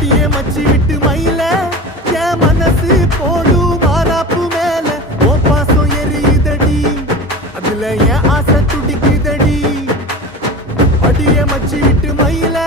அடியே மச்சி விட்டு மயில என் மனசு போடும் மாறாப்பு மேல ஓ பாசம் எரியுதடி அதுல என் ஆசை துடிக்குதடி அடியே மச்சி விட்டு மயில